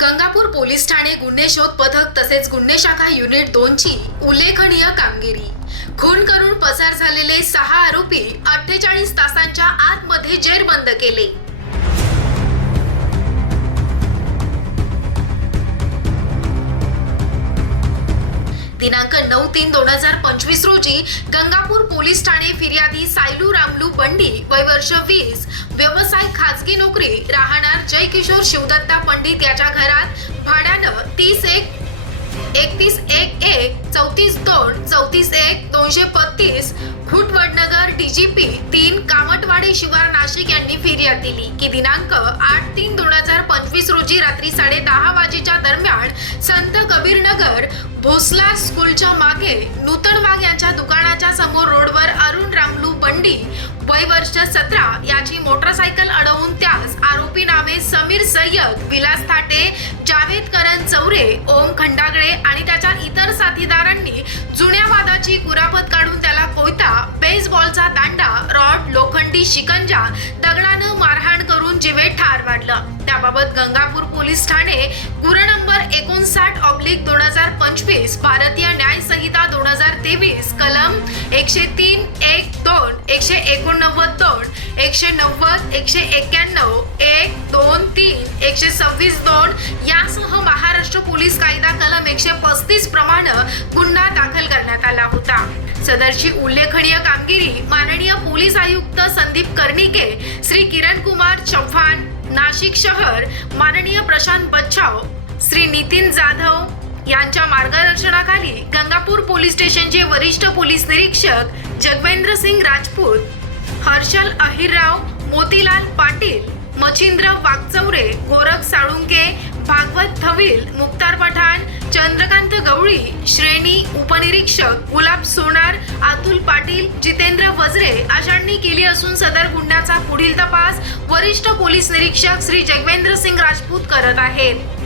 Gangapur police Thane गुन्हे शोध पथक तसेच गुन्हे शाखा युनिट दोनची उल्लेखनीय कामगिरी. खून करून पसार झालेले सहा आरोपी अठ्ठेचाळीस तासांच्या आतमध्ये जेरबंद केले. दिनांक नऊ तीन दोन हजार पंचवीस रोजी गंगापूर पोलीस ठाणे फिर्यादी सायलू रामलू बंडी वय वर्ष वीस व्यवसाय खाजगी नोकरी राहणार जय किशोर शिवदत्ता पंडित याच्या घरात भाड्यानं तीस एक एकतीस एक एक चौतीस दोन चौतीस एक दोनशे बत्तीस खुट वडनगर डीजीपी तीन कामटवाडी शिवार नाशिक यांनी फिर्याद दिली. की दिनांक आठ तीन दोन हजार पंचवीस रोजी रात्री साडे दहा वाजेच्या दरम्यान संत कबीरनगर भोसला स्कूलच्या मागे नूतन वाघ यांच्या दुकानाच्या समोर रोडवर अरुण रामलू बंडी वय वर्ष सतरा याची मोटरसायकल अडवून त्यास आरोपी नावे समीर सय्यद विलास थाटे जावेद करण चौरे ओम खंडागळे आणि त्याच्या इतर साथीदारांनी जुन्या वादाची कुरापत काढून त्याला कोयता बेसबॉलचा दांडा रॉड लोखंडी शिकंजा दगडानं मारहाण करून जिवे ठार वाढलं त्याबाबत गंगापूर पोलीस ठाणे गुन्हा नंबर एकोणसाठ ऑब्लिक दोन हजार पंचवीस भारतीय न्याय संहिता दोन हजार तेवीस कलम एकशे तीन एकशे एकोणनव्वद दोन एकशे नव्वद एकशे एक्क्याण्णव एक दोन तीन एकशे सव्वीस दोन यासह महाराष्ट्र पोलीस कायदा कलम एकशे पस्तीस प्रमाणे गुन्हा दाखल करण्यात आला होता. सदरची उल्लेखनीय कामगिरी माननीय पोलीस आयुक्त संदीप कर्णिके श्री किरण कुमार चव्हाण नाशिक शहर माननीय प्रशांत बच्छाव श्री नितीन जाधव यांच्या मार्गदर्शनाखाली गंगापूर पोलीस स्टेशनचे वरिष्ठ पोलीस निरीक्षक जगवेंद्र सिंग राजपूत हर्षल अहिरराव मोतीलाल पाटील मच्छिंद्र वागचौरे गोरख साळुंके भागवत थविल मुक्तार पठाण चंद्रकांत गवळी श्रेणी उपनिरीक्षक गुलाब सोनार अतुल पाटील जितेंद्र वजरे अशांनी केली असून सदर गुन्ह्याचा पुढील तपास वरिष्ठ पोलीस निरीक्षक श्री जगवेंद्र सिंग राजपूत करत आहेत.